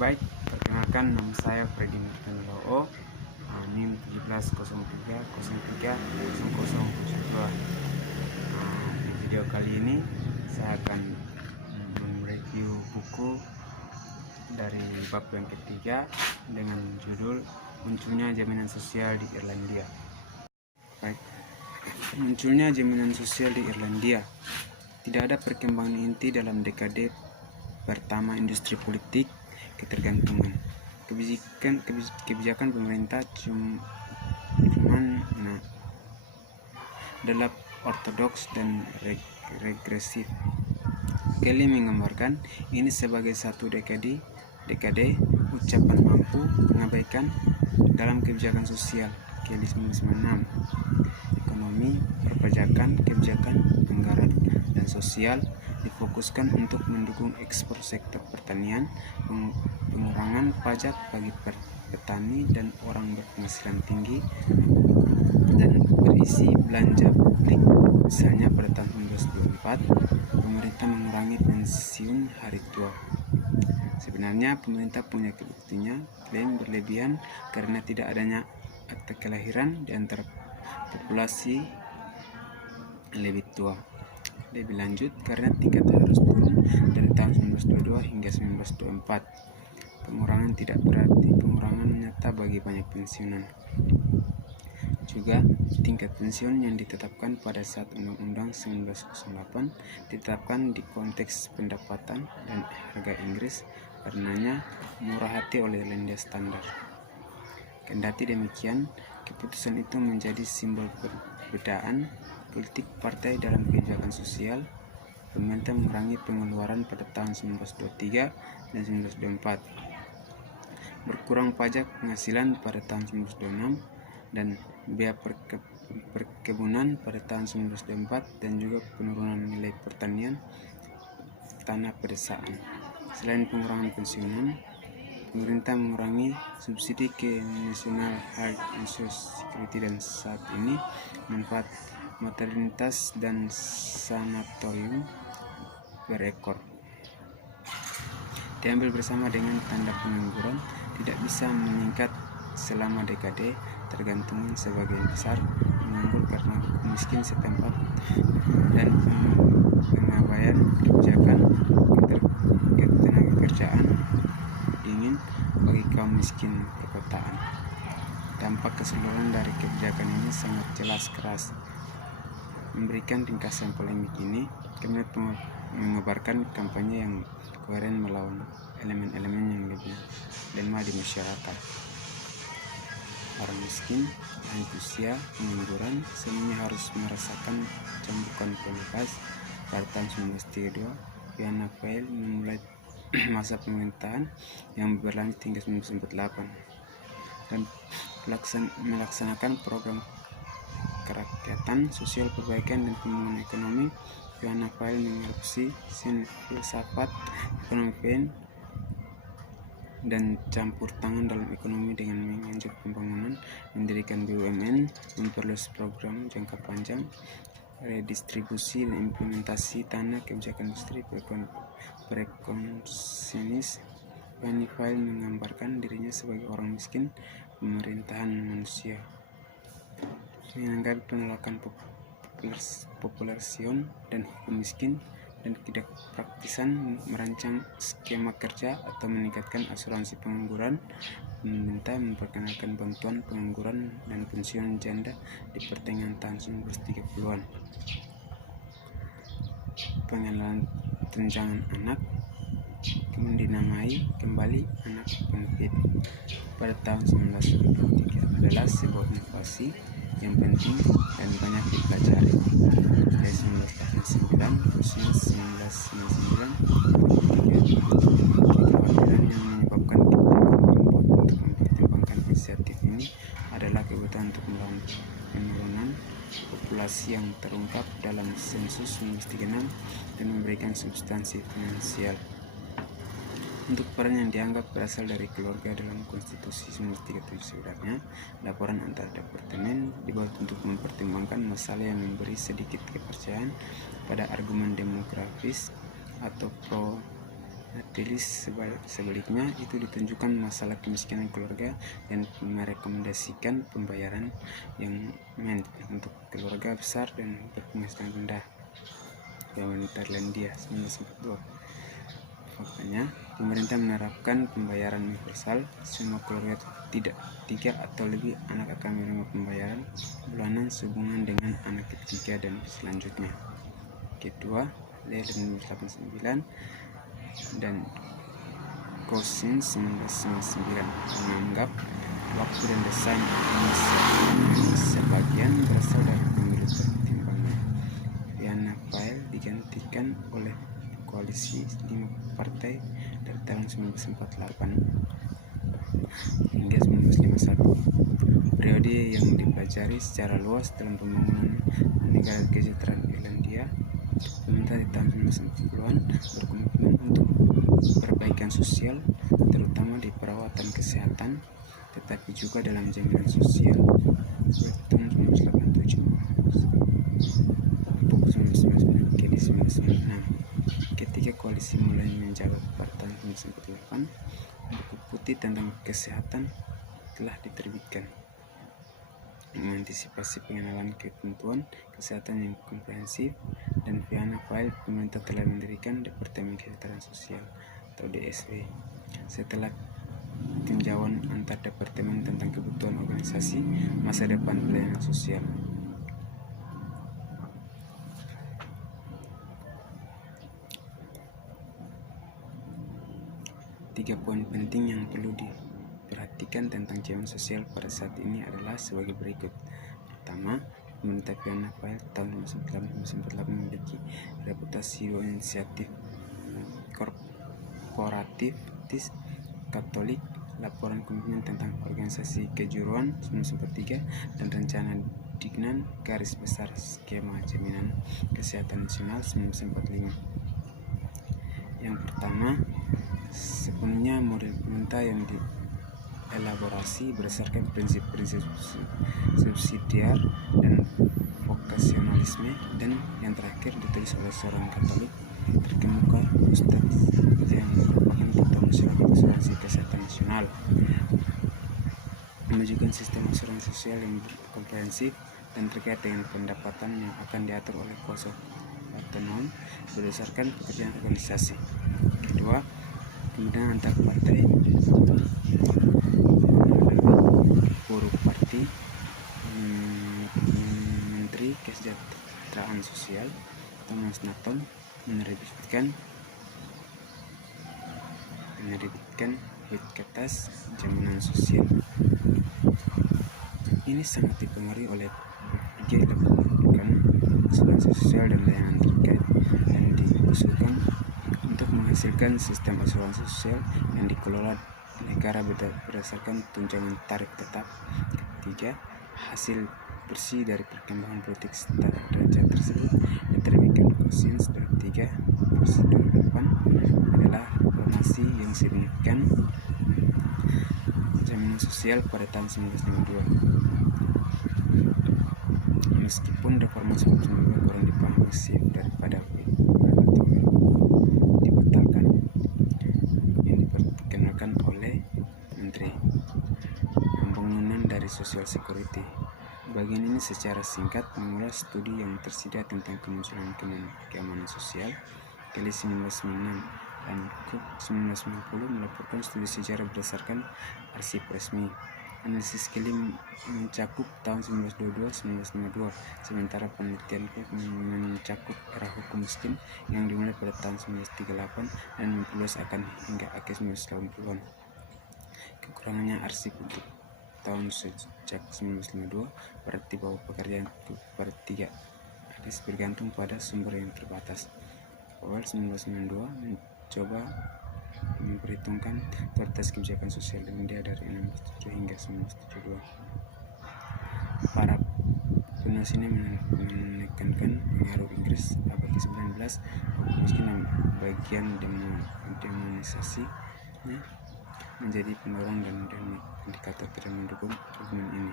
baik, perkenalkan nama saya Freddy Nurtaniloo, NIM 1703030002. Di video kali ini saya akan mereview buku dari bab yang ketiga dengan judul Munculnya Jaminan Sosial di Irlandia. Baik, munculnya jaminan sosial di Irlandia. Tidak ada perkembangan inti dalam dekade pertama industri politik ketergantungan. Kebijakan pemerintah cuman adalah ortodoks dan regresif. Kelly menggambarkan ini sebagai satu dekade ucapan mampu mengabaikan dalam kebijakan sosial. Kelly 1996. Ekonomi, perpajakan, kebijakan, anggaran, dan sosial difokuskan untuk mendukung ekspor sektor pertanian, pengurangan pajak bagi petani dan orang berpenghasilan tinggi, dan berisi belanja publik. Misalnya pada tahun 1924, pemerintah mengurangi pensiun hari tua. Sebenarnya pemerintah punya buktinya, klaim berlebihan karena tidak adanya akta kelahiran di antara populasi lebih tua. Lebih lanjut, karena tingkat harus turun dari tahun 1922 hingga 1924. Pengurangan tidak berarti pengurangan nyata bagi banyak pensiunan. Juga, tingkat pensiun yang ditetapkan pada saat Undang-Undang 1908 ditetapkan di konteks pendapatan dan harga Inggris, karenanya murah hati oleh Irlandia standar. Kendati demikian, keputusan itu menjadi simbol perbedaan politik partai dalam kebijakan sosial. Pemerintah mengurangi pengeluaran pada tahun 1923 dan 1924, berkurang pajak penghasilan pada tahun 1926 dan biaya perkebunan pada tahun 1924, dan juga penurunan nilai pertanian tanah pedesaan. Selain pengurangan pensiunan, pemerintah mengurangi subsidi ke National Health Insurance Security, dan saat ini manfaat maternitas dan sanatorium berekor. Diambil bersama dengan tanda pengangguran tidak bisa meningkat selama dekade tergantungan sebagian besar menganggur karena miskin setempat dan pengabaian kebijakan ketenagakerjaan dingin bagi kaum miskin perkotaan. Dampak keseluruhan dari kebijakan ini sangat jelas keras. Memberikan ringkasan polemik ini, kami mengabarkan kampanye yang koheren melawan elemen-elemen yang lebih lemah di masyarakat. Orang miskin, lanjut usia, pengangguran, semuanya harus merasakan cambukan pelepas. Pada tahun 1932, Fianna Fáil memulai masa pemerintahan yang berlanjut hingga 1948 dan melaksanakan program kerakyatan, sosial, perbaikan, dan pembangunan ekonomi. Fianna Fáil mengadopsi filsafat ekonomi Paine dan campur tangan dalam ekonomi dengan menganjur pembangunan, mendirikan BUMN, memperluas program jangka panjang, redistribusi dan implementasi tanah, kebijakan industri proteksionis. Fianna Fáil menggambarkan dirinya sebagai orang miskin pemerintahan manusia. Menanggapi penolakan popularision dan hukum miskin dan tidak praktisan merancang skema kerja atau meningkatkan asuransi pengangguran, pemerintah memperkenalkan bantuan pengangguran dan pensiun janda di pertengahan tahun 1930-an. Pengenalan tunjangan anak kemudian dinamai kembali anak benefit pada tahun 1923 adalah sebuah inovasi yang penting dan banyak dipelajari. Dari 1989 khususnya 1999, kekhawatiran yang menyebabkan kebijakan untuk mempertimbangkan inisiatif ini adalah kebutuhan untuk melawan penurunan populasi yang terungkap dalam sensus 1936 dan memberikan substansi finansial untuk peran yang dianggap berasal dari keluarga dalam konstitusi 1937. Sebenarnya, laporan antar departemen dibuat untuk mempertimbangkan masalah yang memberi sedikit kepercayaan pada argumen demografis atau Sebaliknya itu ditunjukkan masalah kemiskinan keluarga dan merekomendasikan pembayaran yang untuk keluarga besar dan berpenghasilan rendah. Netherlandia 1942. Faktanya, pemerintah menerapkan pembayaran universal. Semua keluarga tidak 3 atau lebih anak akan menerima pembayaran bulanan sehubungan dengan anak ketiga dan selanjutnya. Kedua, Leiden 1989 dan Cousins 1999 menganggap waktu dan desain sebagian berasal dari pemilu pertimbangan. Fianna Fáil digantikan oleh koalisi 5 partai dari tahun 1948 hingga 1951, periode yang dipelajari secara luas dalam pembangunan negara kesejahteraan Irlandia. Pemerintah di tahun 1990-an berkomitmen untuk perbaikan sosial, terutama di perawatan kesehatan, tetapi juga dalam jaminan sosial. Tahun 1987, 1996, ketika koalisi mulai menjabat pada tahun 1998, buku putih tentang kesehatan telah diterbitkan. Mengantisipasi pengenalan ketentuan kesehatan yang komprehensif dan Fianna Fáil, pemerintah telah mendirikan Departemen Kesejahteraan Sosial atau DSW setelah tinjauan antar departemen tentang kebutuhan organisasi masa depan pelayanan sosial. Tiga poin penting yang perlu diperhatikan tentang jaminan sosial pada saat ini adalah sebagai berikut. Pertama, pemerintah Fianna Fáil tahun 1948 memiliki reputasi inisiatif korporatif Katolik. Laporan komitmen tentang organisasi kejuruan 1943 dan rencana Dignan garis besar skema jaminan kesehatan nasional 1945. Yang pertama, sepenuhnya model pemerintah yang dielaborasi berdasarkan prinsip-prinsip subsidiar dan vokasionalisme, dan yang terakhir ditulis oleh seorang Katolik terkemuka, Ustadz, yang merupakan ketua masyarakat asuransi kesehatan nasional. Memajukan sistem asuransi sosial yang komprehensif dan terkait dengan pendapatan yang akan diatur oleh kuasa otonom berdasarkan pekerjaan organisasi. Kedua, kemudian antar partai, buruh parti, Menteri Kesejahteraan Sosial Thomas Nathan menerbitkan Wetketas Jaminan Sosial. Ini sangat dipengaruhi oleh berbagai lembaga asuransi sosial dan layanan terkait dan diusulkan untuk menghasilkan sistem asuransi sosial yang dikelola negara berdasarkan tunjangan tarif tetap. Ketiga, hasil bersih dari perkembangan politik setara derajat tersebut diterbitkan Cousins 23. Prosedur depan adalah reformasi yang signifikan jaminan sosial pada tahun 1952. Meskipun reformasi 1952 kurang dipahami masif daripada dibatalkan yang diperkenalkan oleh Menteri Pembangunan dari Social Security. Bagian ini secara singkat mengulas studi yang tersedia tentang kemunculan keamanan sosial. Kelly 1996 dan Cook 1990 melaporkan studi sejarah berdasarkan arsip resmi. Analisis Kelly mencakup tahun 1922-1952, sementara penelitian Cook mencakup era hukum miskin yang dimulai pada tahun 1938 dan memperluas akan hingga akhir 1980-an. Kekurangannya arsip untuk tahun sejak 1952 berarti bahwa pekerjaan pada 3 hadis bergantung pada sumber yang terbatas. Awal 1992 mencoba memperhitungkan totalitas kebijakan sosial di India dari 1977 hingga 1972. Para penulis ini menekankan pengaruh Inggris abad ke-19 hukum miskin dan bagian demonisasinya menjadi pendorong dan indikator tidak mendukung argumen ini.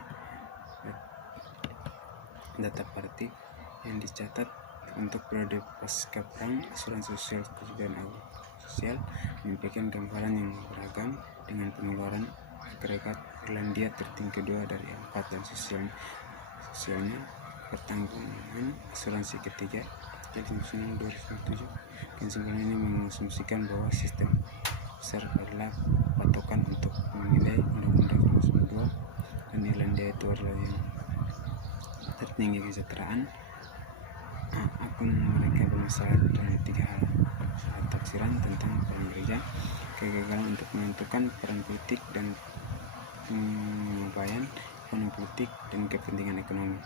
Data parti yang dicatat untuk periode pasca perang asuransi sosial kesejahteraan sosial menyampaikan gambaran yang beragam dengan pengeluaran agregat Irlandia tertinggi kedua dari 4 dan sosialnya pertanggungan asuransi ketiga jadi 2007. Kesimpulan ini mengasumsikan bahwa sistem besar adalah patokan untuk menilai undang-undang 2002 dan Irlandia itu adalah yang tertinggi kesejahteraan. Akun mereka bermasalah dalam 3 hal: salah taksiran tentang peran gereja, kegagalan untuk menentukan peran politik dan penyampaian ekonomi politik, dan kepentingan ekonomi.